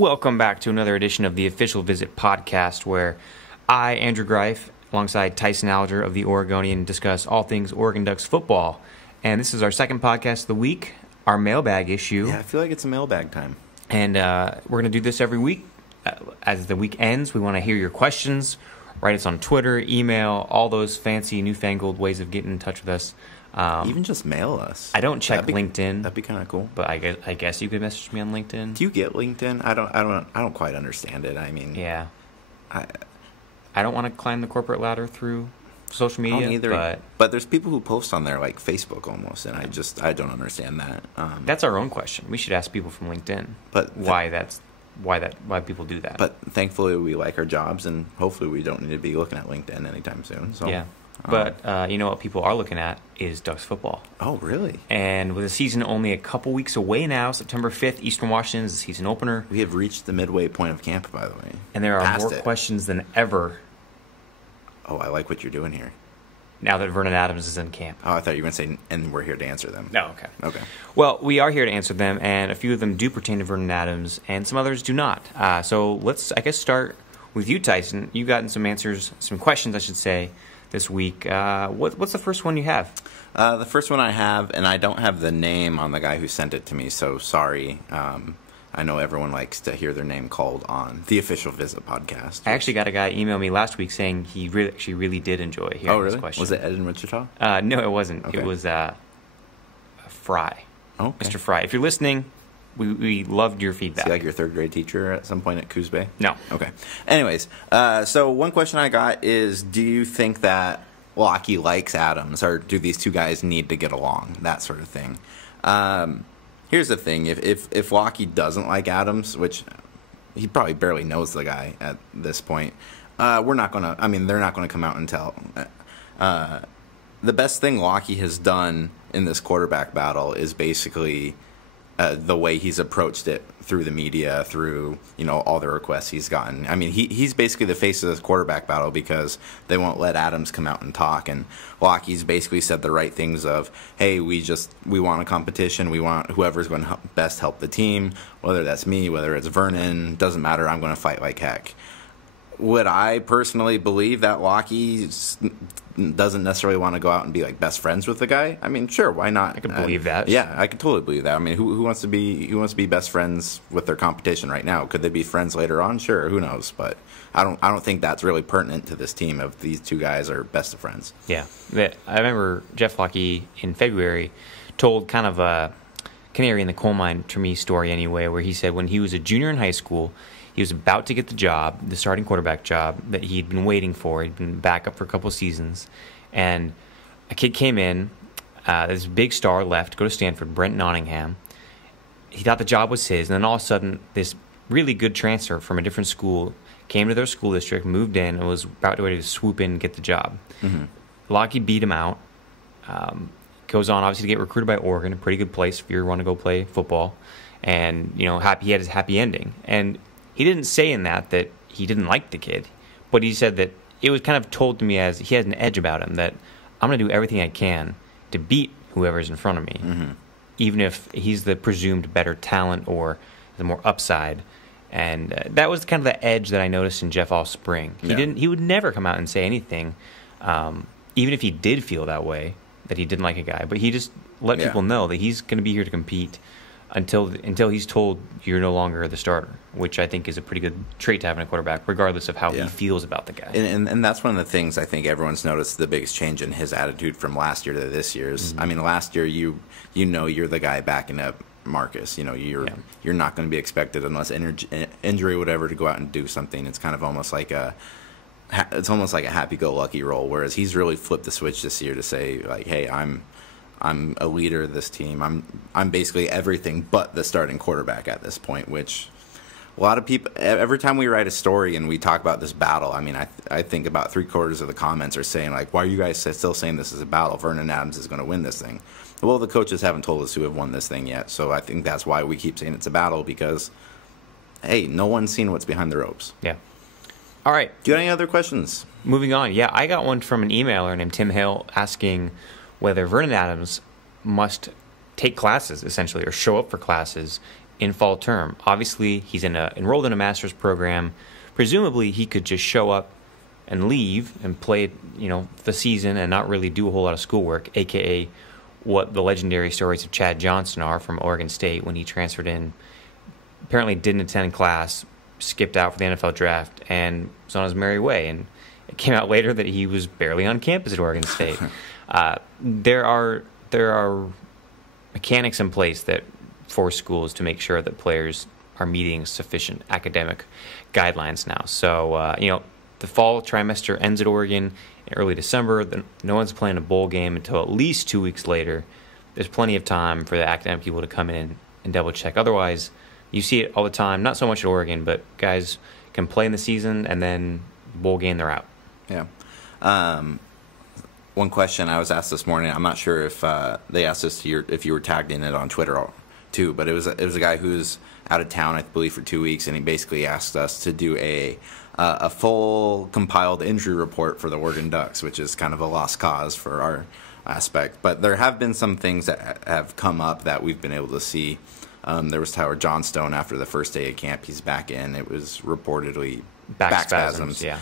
Welcome back to another edition of the Official Visit podcast, where I, Andrew Greif, alongside Tyson Alger of the Oregonian, discuss all things Oregon Ducks football. And this is our second podcast of the week, our mailbag issue. Yeah, I feel like it's a mailbag time. And we're going to do this every week. As the week ends, we want to hear your questions. Write us on Twitter, email, all those fancy, newfangled ways of getting in touch with us. Even just mail us. I don't check LinkedIn. That'd be kind of cool. But I guess you could message me on LinkedIn. Do you get LinkedIn? I don't quite understand it. I mean, yeah. I don't want to climb the corporate ladder through social media. Either. But there's people who post on there like Facebook almost, and I don't understand that. That's our own question. We should ask people from LinkedIn. But why people do that. But thankfully we like our jobs, and hopefully we don't need to be looking at LinkedIn anytime soon. So yeah. But you know what people are looking at is Ducks football. Oh, really? And with the season only a couple weeks away now, September 5th, Eastern Washington is the season opener. We have reached the midway point of camp, by the way. And there are more questions than ever. Oh, I like what you're doing here. Now that Vernon Adams is in camp. Oh, I thought you were going to say, and we're here to answer them. No, okay. Okay. Well, we are here to answer them, and a few of them do pertain to Vernon Adams, and some others do not. So let's, I guess, start with you, Tyson. You've gotten some answers, some questions, I should say, this week. What's the first one you have? The first one I have, and I don't have the name on the guy who sent it to me, so sorry. I know everyone likes to hear their name called on the Official Visit podcast. I actually got a guy email me last week saying he really did enjoy hearing this question. Was it Ed in Wichita? No, it wasn't. Okay. It was Fry. Okay. Mr. Fry. If you're listening, we loved your feedback. Is he like your third grade teacher at some point at Coos Bay? No. Okay. Anyways, so one question I got is, do you think that Lockie likes Adams, or do these two guys need to get along? That sort of thing. Here's the thing: if Lockie doesn't like Adams, which he probably barely knows the guy at this point, we're not gonna. I mean, they're not gonna come out and tell. The best thing Lockie has done in this quarterback battle is basically the way he's approached it through the media, through all the requests he's gotten. I mean, he's basically the face of this quarterback battle because they won't let Adams come out and talk. And Lockie's basically said the right things of, hey, we want a competition. We want whoever's going to best help the team, whether that's me, whether it's Vernon, doesn't matter. I'm going to fight like heck. Would I personally believe that Lockie doesn't necessarily want to go out and be like best friends with the guy? I mean, sure, why not? I could believe that. Yeah, I could totally believe that. I mean, who wants to be best friends with their competition right now? Could they be friends later on? Sure, who knows? But I don't think that's really pertinent to this team if these two guys are best of friends. Yeah, I remember Jeff Lockie in February told kind of a canary in the coal mine to me story anyway, where he said when he was a junior in high school, he was about to get the job, the starting quarterback job that he'd been waiting for. He'd been back up for a couple of seasons. And a kid came in, this big star left to go to Stanford, Brent Nottingham. He thought the job was his. And then all of a sudden, this really good transfer from a different school came to their school district, moved in, and was about ready to swoop in and get the job. Mm-hmm. Lockie beat him out. Goes on, obviously, to get recruited by Oregon, a pretty good place if you want to go play football. And, he had his happy ending. And he didn't say in that he didn't like the kid, but he said that it was kind of told to me as he had an edge about him, that I'm going to do everything I can to beat whoever's in front of me, mm-hmm. even if he's the presumed better talent or the more upside. And that was kind of the edge that I noticed in Jeff all spring. He would never come out and say anything, even if he did feel that way, that he didn't like a guy. But he just let people know that he's going to be here to compete until he's told you're no longer the starter, which I think is a pretty good trait to have in a quarterback, regardless of how he feels about the guy. And that's one of the things I think everyone's noticed the biggest change in his attitude from last year to this year's. Mm-hmm. I mean, last year you're the guy backing up Marcus. You're not going to be expected unless injury or whatever to go out and do something. It's kind of almost like a happy-go-lucky role, whereas he's really flipped the switch this year to say like, hey, I'm a leader of this team. I'm basically everything but the starting quarterback at this point, which a lot of people, every time we write a story and we talk about this battle, I mean, I think about 3/4 of the comments are saying, like, why are you guys still saying this is a battle? Vernon Adams is going to win this thing. Well, the coaches haven't told us who have won this thing yet, so I think that's why we keep saying it's a battle, because, hey, no one's seen what's behind the ropes. Yeah. All right. Do you have any other questions? Moving on. Yeah, I got one from an emailer named Tim Hill asking whether Vernon Adams must take classes, essentially, or show up for classes in fall term. Obviously, he's enrolled in a master's program. Presumably, he could just show up and leave and play, the season and not really do a whole lot of schoolwork, a.k.a. what the legendary stories of Chad Johnson are from Oregon State when he transferred in. Apparently didn't attend class, skipped out for the NFL draft, and was on his merry way. And it came out later that he was barely on campus at Oregon State. There are mechanics in place that force schools to make sure that players are meeting sufficient academic guidelines now. So, the fall trimester ends at Oregon in early December. No one's playing a bowl game until at least 2 weeks later. There's plenty of time for the academic people to come in and double check. Otherwise, you see it all the time, not so much at Oregon, but guys can play in the season and then bowl game, they're out. Yeah. One question I was asked this morning, I'm not sure if they asked us if you were tagged in it on Twitter too, but it was a guy who's out of town, I believe, for 2 weeks, and he basically asked us to do a full compiled injury report for the Oregon Ducks, which is kind of a lost cause for our aspect. But there have been some things that have come up that we've been able to see. There was Tyler Johnstone after the first day of camp. He's back in. It was reportedly back spasms. Yeah.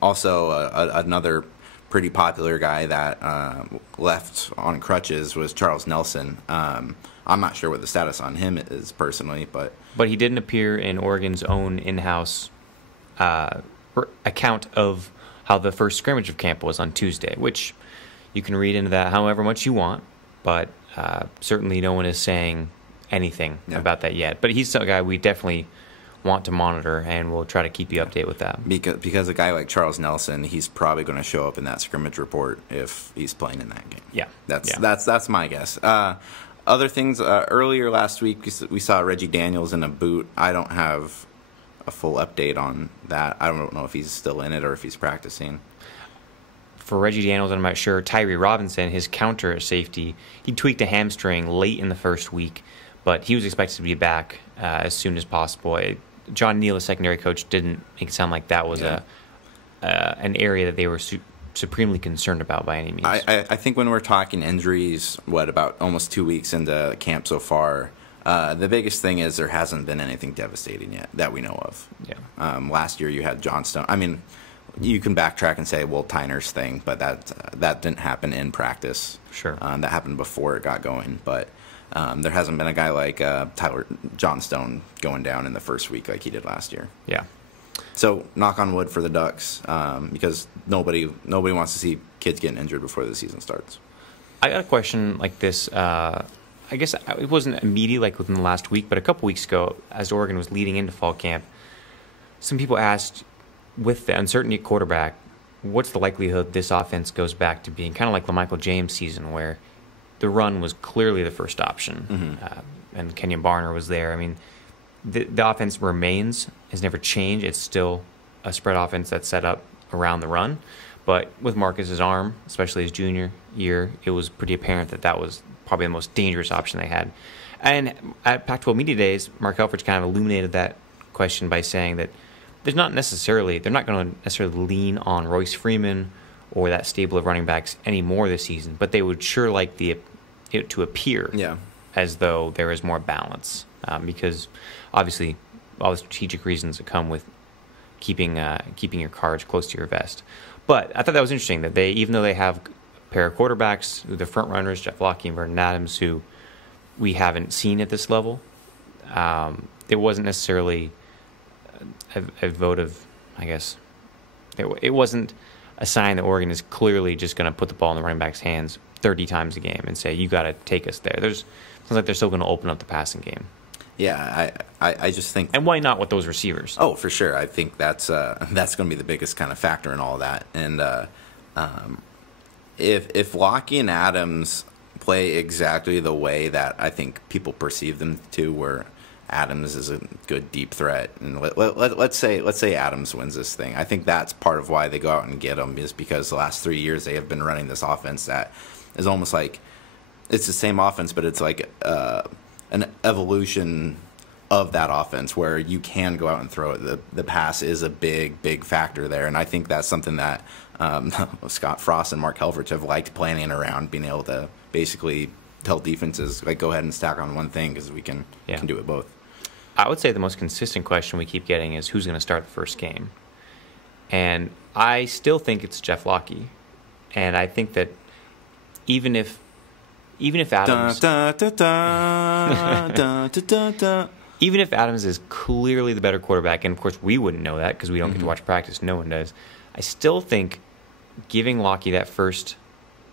Also, another pretty popular guy that left on crutches was Charles Nelson. I'm not sure what the status on him is personally, but he didn't appear in Oregon's own in-house account of how the first scrimmage of camp was on Tuesday, which you can read into that however much you want, but certainly no one is saying anything about that yet. But he's a guy we definitely want to monitor, and we'll try to keep you updated with that. Because a guy like Charles Nelson, he's probably going to show up in that scrimmage report if he's playing in that game. Yeah, that's my guess. Other things, earlier last week we saw Reggie Daniels in a boot. I don't have a full update on that. I don't know if he's still in it or if he's practicing. For Reggie Daniels, I'm not sure. Tyree Robinson, his counter at safety, he tweaked a hamstring late in the first week, but he was expected to be back as soon as possible. John Neal, the secondary coach, didn't make it sound like that was an area that they were supremely concerned about by any means. I think when we're talking injuries, about almost 2 weeks into camp so far, the biggest thing is there hasn't been anything devastating yet that we know of. Yeah. Last year you had Johnstone. I mean, you can backtrack and say, well, Tyner's thing, but that didn't happen in practice. Sure. That happened before it got going, but there hasn't been a guy like Tyler Johnstone going down in the first week like he did last year. Yeah. So knock on wood for the Ducks, because nobody wants to see kids getting injured before the season starts. I got a question like this. I guess it wasn't immediate, like within the last week, but a couple weeks ago, as Oregon was leading into fall camp, some people asked, with the uncertainty at quarterback, what's the likelihood this offense goes back to being kind of like the Michael James season, where the run was clearly the first option, and Kenyon Barner was there. I mean, the offense remains, has never changed. It's still a spread offense that's set up around the run. But with Marcus's arm, especially his junior year, it was pretty apparent that was probably the most dangerous option they had. And at Pac-12 Media Days, Mark Elfridge kind of illuminated that question by saying that they're not going to necessarily lean on Royce Freeman or that stable of running backs anymore this season, but they would sure like it to appear as though there is more balance, because obviously all the strategic reasons that come with keeping your cards close to your vest. But I thought that was interesting that even though they have a pair of quarterbacks, the front runners, Jeff Locke and Vernon Adams, who we haven't seen at this level, it wasn't necessarily a vote of, I guess, it wasn't a sign that Oregon is clearly just going to put the ball in the running back's hands 30 times a game and say, you got to take us there. Sounds like they're still going to open up the passing game. Yeah, I just think... And why not with those receivers? Oh, for sure. I think that's going to be the biggest kind of factor in all of that. And if Locke and Adams play exactly the way that I think people perceive them to, where Adams is a good deep threat, and let's say Adams wins this thing, I think that's part of why they go out and get him, is because the last 3 years they have been running this offense that is almost like it's the same offense, but it's like an evolution of that offense where you can go out and throw it. The pass is a big factor there, and I think that's something that Scott Frost and Mark Helfrich have liked planning around, being able to basically tell defenses, like, go ahead and stack on one thing because we can do it both. I would say the most consistent question we keep getting is who's going to start the first game. And I still think it's Jeff Locke. And I think that even if Adams even if Adams is clearly the better quarterback, and of course we wouldn't know that because we don't get to watch practice, no one does, I still think giving Locke that first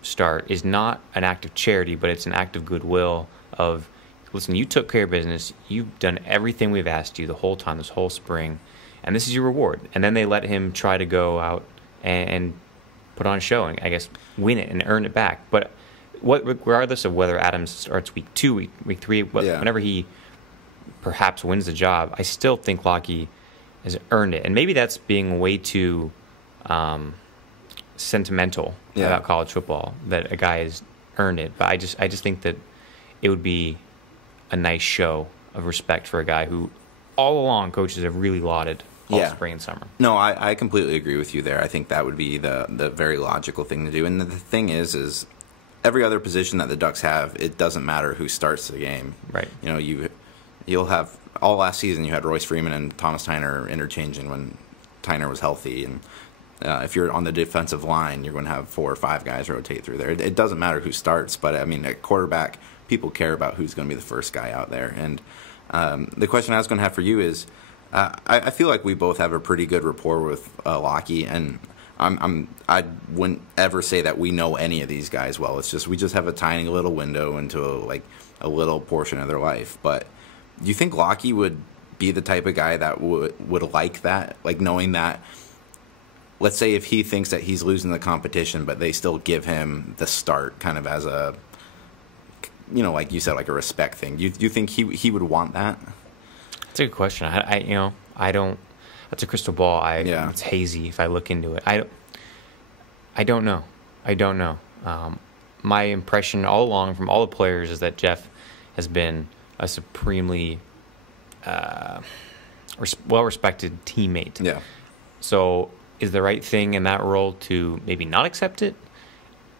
start is not an act of charity, but it's an act of goodwill of, listen, you took care of business, you've done everything we've asked you the whole time, this whole spring, and this is your reward. And then they let him try to go out and put on a show and, I guess, win it and earn it back. But regardless of whether Adams starts week 2, week 3, whenever he perhaps wins the job, I still think Locke has earned it. And maybe that's being way too sentimental about college football, that a guy has earned it. But I just think that it would be a nice show of respect for a guy who all along coaches have really lauded all spring and summer. No, I completely agree with you there. I think that would be the very logical thing to do. And the thing is every other position that the Ducks have, it doesn't matter who starts the game. Right. You know, you'll have, all last season you had Royce Freeman and Thomas Tyner interchanging when Tyner was healthy. And if you're on the defensive line, you're going to have 4 or 5 guys rotate through there. It doesn't matter who starts, but I mean, at quarterback, people care about who's going to be the first guy out there. And the question I was going to have for you is, I feel like we both have a pretty good rapport with Locke, and I wouldn't ever say that we know any of these guys well. It's just we just have a tiny little window into a little portion of their life. But do you think Locke would be the type of guy that would like that, like knowing that? Let's say if he thinks that he's losing the competition, but they still give him the start, kind of as a, you know, like you said, like a respect thing. Do you think he would want that? That's a good question. I don't. That's a crystal ball. It's hazy if I look into it. I don't know. My impression all along from all the players is that Jeff has been a supremely well-respected teammate. Yeah. So is the right thing in that role to maybe not accept it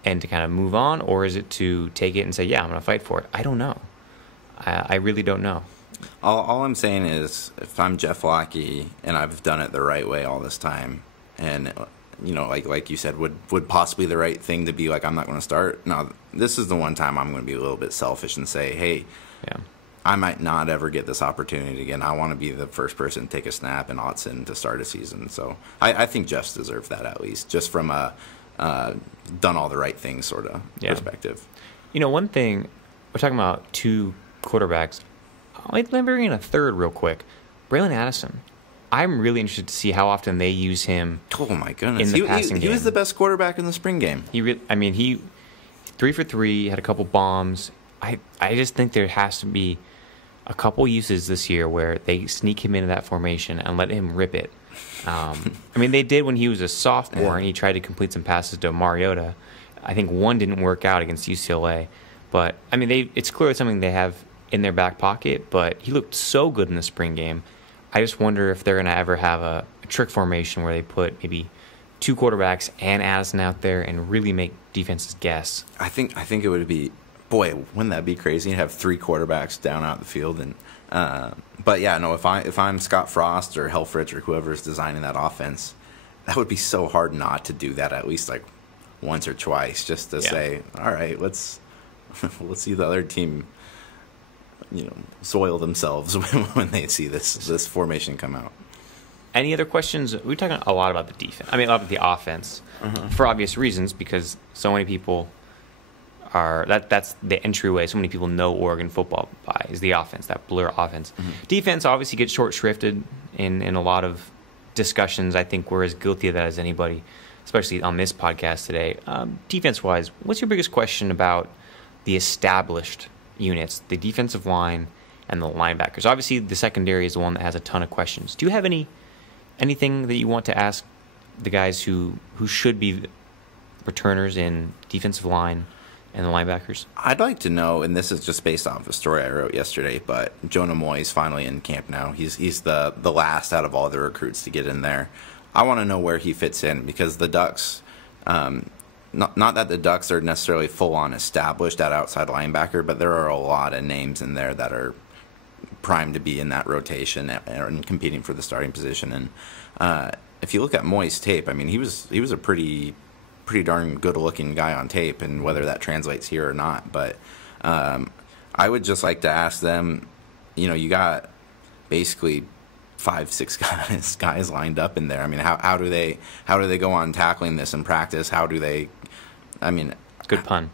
and to kind of move on, or is it to take it and say, yeah, I'm going to fight for it? I don't know. I really don't know. All I'm saying is, if I'm Jeff Locke and I've done it the right way all this time, and you know, like you said, would possibly the right thing to be like, I'm not going to start. No, this is the one time I'm going to be a little bit selfish and say, hey, I might not ever get this opportunity again. I want to be the first person to take a snap in Autzen to start a season. So I think Jeff's deserved that, at least, just from a done all the right things sort of perspective. You know, one thing, we're talking about 2 quarterbacks. Let me bring in a third real quick. Braylon Addison. I'm really interested to see how often they use him. Oh my goodness! In the passing game. He was the best quarterback in the spring game. He 3 for 3, had a couple bombs. I just think there has to be a couple uses this year where they sneak him into that formation and let him rip it. They did when he was a sophomore and he tried to complete some passes to Mariota. I think one didn't work out against UCLA, but it's clearly something they have in their back pocket. But he looked so good in the spring game. I just wonder if they're going to ever have a trick formation where they put maybe 2 quarterbacks and Addison out there and really make defenses guess. I think it would be, boy, wouldn't that be crazy to have 3 quarterbacks down out the field? And but yeah, no, if I'm Scott Frost or Helfrich or whoever's designing that offense, that would be so hard not to do that at least like once or twice, just to say, all right, let's see the other team, you know, soil themselves when they see this formation come out. Any other questions? We're talking a lot about the defense. About the offense, for obvious reasons, because so many people that's the entryway. So many people know Oregon football by is the offense, that Blur offense. Defense obviously gets short shrifted in a lot of discussions. I think we're as guilty of that as anybody, especially on this podcast today. Defense wise, what's your biggest question about the established units, the defensive line and the linebackers? Obviously, the secondary is the one that has a ton of questions. Do you have anything that you want to ask the guys who should be returners in defensive line and the linebackers? I'd like to know, and this is just based off a story I wrote yesterday, but Jonah Moy is finally in camp now. He's the last out of all the recruits to get in there. I want to know where he fits in, because the Ducks, not that the Ducks are necessarily full-on established at outside linebacker, but there are a lot of names in there that are primed to be in that rotation and competing for the starting position. And if you look at Moy's tape, I mean, he was a pretty darn good-looking guy on tape, and whether that translates here or not. But I would just like to ask them, you got basically 5-6 guys lined up in there. I mean, how do they go on tackling this in practice? How do they? I mean, good pun.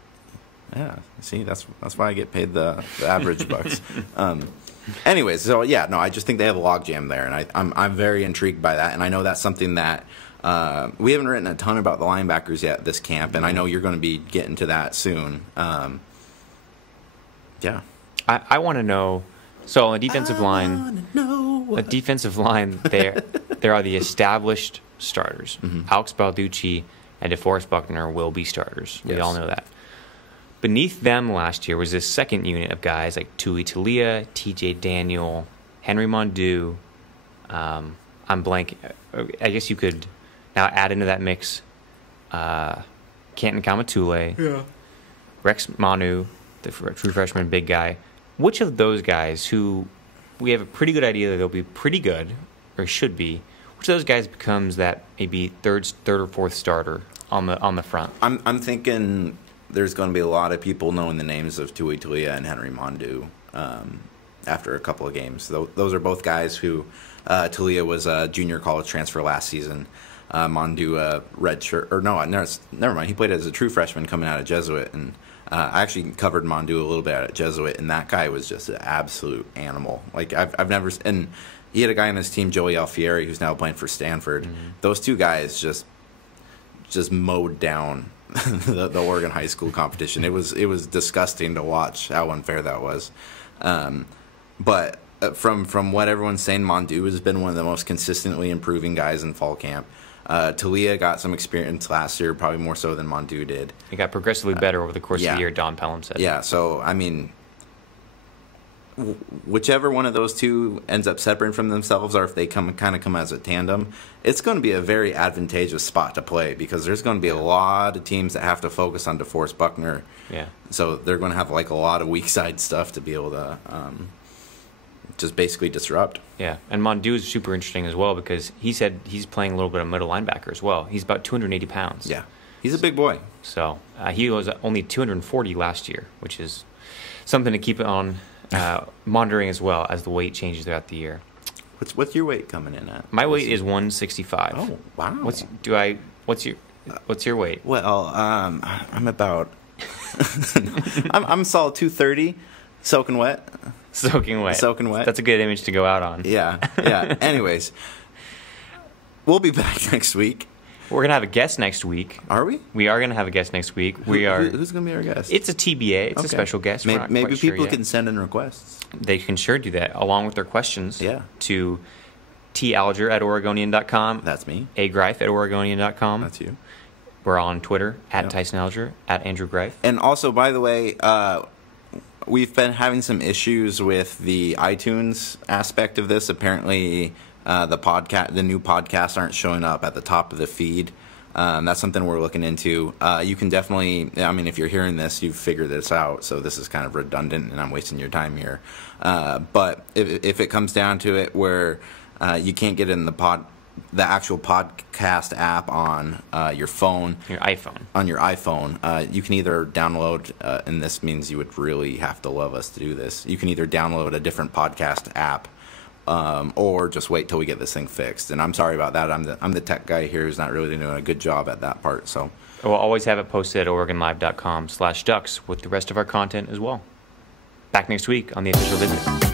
Yeah, see, that's why I get paid the average bucks. Anyways, so yeah, no, I just think they have a logjam there, and I'm very intrigued by that, and I know that's something that we haven't written a ton about the linebackers yet this camp, and I know you're going to be getting to that soon. Yeah, I want to know. So on the defensive line, there are the established starters. Mm-hmm. Alex Balducci and DeForest Buckner will be starters. We Yes. all know that. Beneath them last year was this second unit of guys like Tuli Talia, TJ Daniel, Henry Mondu. I'm blank. I guess you could now add into that mix Canton Kamatule, Rex Manu, the true freshman big guy. Which of those guys, who we have a pretty good idea that they'll be pretty good, or should be, which of those guys becomes that maybe third or fourth starter on the front? I'm thinking there's going to be a lot of people knowing the names of Tuli Talia and Henry Mondu after a couple of games. Those are both guys who Talia was a junior college transfer last season. Mondu a redshirt, or no, never mind. He played as a true freshman coming out of Jesuit, and I actually covered Mondu a little bit at Jesuit, and that guy was just an absolute animal. Like I've never, and he had a guy on his team, Joey Alfieri, who's now playing for Stanford. Mm-hmm. Those two guys just mowed down the Oregon high school competition. It was disgusting to watch how unfair that was. But from what everyone's saying, Mondu has been one of the most consistently improving guys in fall camp. Talia got some experience last year, probably more so than Mondu did. He got progressively better over the course of the year, Don Pelham said. Yeah, so, I mean, whichever one of those two ends up separating from themselves, or if they come as a tandem, it's going to be a very advantageous spot to play, because there's going to be a lot of teams that have to focus on DeForest Buckner. Yeah. So they're going to have like a lot of weak side stuff to be able to just basically disrupt. Yeah, and Mondu is super interesting as well, because he said he's playing a little bit of middle linebacker as well. He's about 280 pounds. Yeah, he's a big boy. So he was only 240 last year, which is something to keep on monitoring as well as the weight changes throughout the year. What's your weight coming in at? My weight is 165. Oh, wow. What's your weight? Well, I'm about I'm solid 230, soaking wet. Soaking wet. That's a good image to go out on. Yeah. Anyways, we'll be back next week. We're going to have a guest next week. Are we? We are going to have a guest next week. Who's going to be our guest? It's a TBA. It's a special guest. Maybe people can send in requests. They can sure do that, along with their questions. Yeah. To talger@oregonian.com. That's me. agreif@oregonian.com. That's you. We're on Twitter, @Tyson Alger, @Andrew Greif. And also, by the way, we've been having some issues with the iTunes aspect of this. Apparently, the new podcasts aren't showing up at the top of the feed. That's something we're looking into. You can definitely, I mean, if you're hearing this, you've figured this out, so this is kind of redundant, and I'm wasting your time here. But if it comes down to it where you can't get in the actual podcast app on your phone. On your iPhone. You can either download, and this means you would really have to love us to do this, you can either download a different podcast app or just wait till we get this thing fixed. And I'm sorry about that. I'm the tech guy here who's not really doing a good job at that part. So we'll always have it posted at OregonLive.com/ducks with the rest of our content as well. Back next week on the official visit.